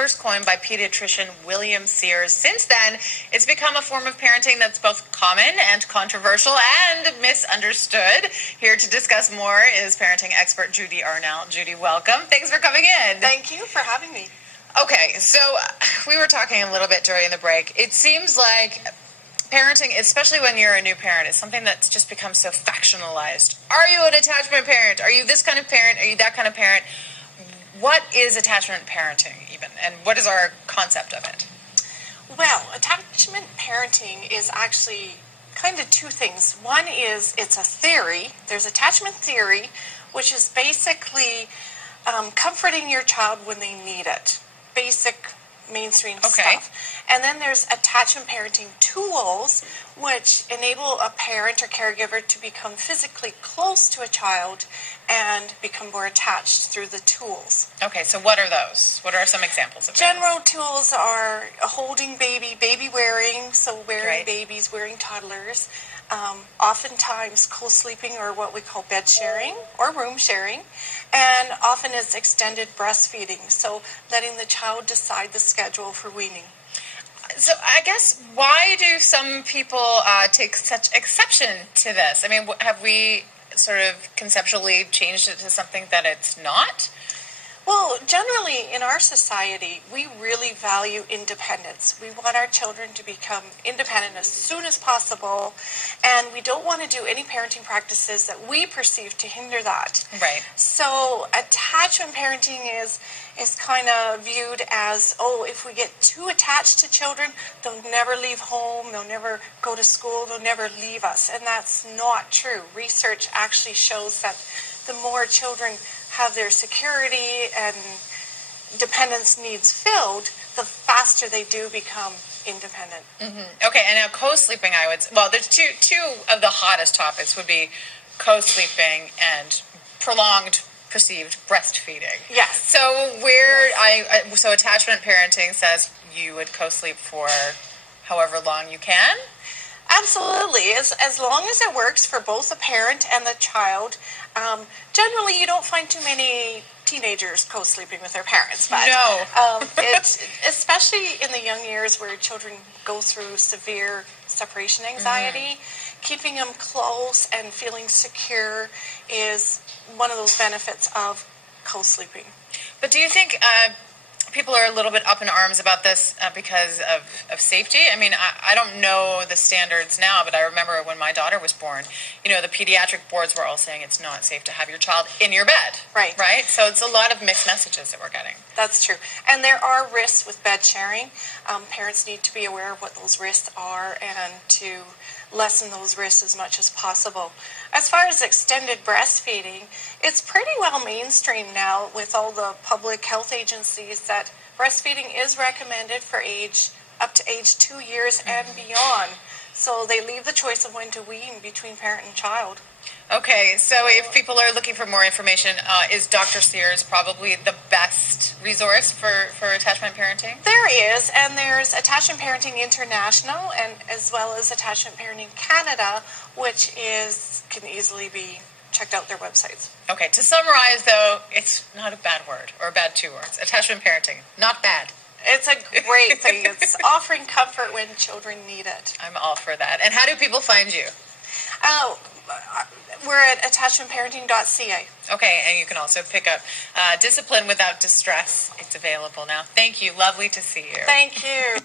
first coined by pediatrician William Sears. Since then, it's become a form of parenting that's both common and controversial and misunderstood. Here to discuss more is parenting expert Judy Arnall. Judy, welcome. Thanks for coming in. Thank you for having me. Okay, so we were talking a little bit during the break. It seems like parenting, especially when you're a new parent, is something that's just become so factionalized. Are you an attachment parent? Are you this kind of parent? Are you that kind of parent? What is attachment parenting even, and what is our concept of it? Well, attachment parenting is actually kind of two things. One is it's a theory. There's attachment theory, which is basically comforting your child when they need it. Basic mainstream stuff. And then there's attachment parenting tools, which enable a parent or caregiver to become physically close to a child and become more attached through the tools. Okay, so what are those? What are some examples of General tools are holding baby wearing, so wearing babies, wearing toddlers. Oftentimes co-sleeping, or what we call bed sharing or room sharing, and often it's extended breastfeeding, so letting the child decide the schedule for weaning. So I guess, why do some people take such exception to this? I mean, have we sort of conceptually changed it to something that it's not? Well, generally in our society, we really value independence. We want our children to become independent as soon as possible, and we don't want to do any parenting practices that we perceive to hinder that. Right. So attachment parenting is kind of viewed as, oh, if we get too attached to children, they'll never leave home, they'll never go to school, they'll never leave us, and that's not true. Research actually shows that the more children have their security and dependence needs filled, the faster they do become independent. Mm-hmm. Okay, and now co-sleeping, I would say, well, there's two of the hottest topics would be co-sleeping and prolonged perceived breastfeeding. Yes. So so attachment parenting says you would co-sleep for however long you can? Absolutely. As long as it works for both the parent and the child. Generally, you don't find too many teenagers co-sleeping with their parents. But, no. It's especially in the young years where children go through severe separation anxiety. Keeping them close and feeling secure is one of those benefits of co-sleeping. But do you think people are a little bit up in arms about this because of safety? I mean, I don't know the standards now, but I remember when my daughter was born, the pediatric boards were all saying it's not safe to have your child in your bed. Right. Right? So it's a lot of mixed messages that we're getting. That's true. And there are risks with bed sharing. Parents need to be aware of what those risks are and to lessen those risks as much as possible. As far as extended breastfeeding, it's pretty well mainstream now with all the public health agencies that breastfeeding is recommended for up to age 2 years and beyond. So they leave the choice of when to wean between parent and child. Okay, so if people are looking for more information, is Dr. Sears probably the best resource for attachment parenting? There is, and there's Attachment Parenting International, and as well as Attachment Parenting Canada, which can easily be checked out their websites. Okay, to summarize though, it's not a bad word, or a bad 2 words. Attachment parenting, not bad. It's a great thing. It's offering comfort when children need it. I'm all for that. And how do people find you? We're at attachmentparenting.ca. Okay, and you can also pick up Discipline Without Distress. It's available now. Thank you. Lovely to see you. Thank you.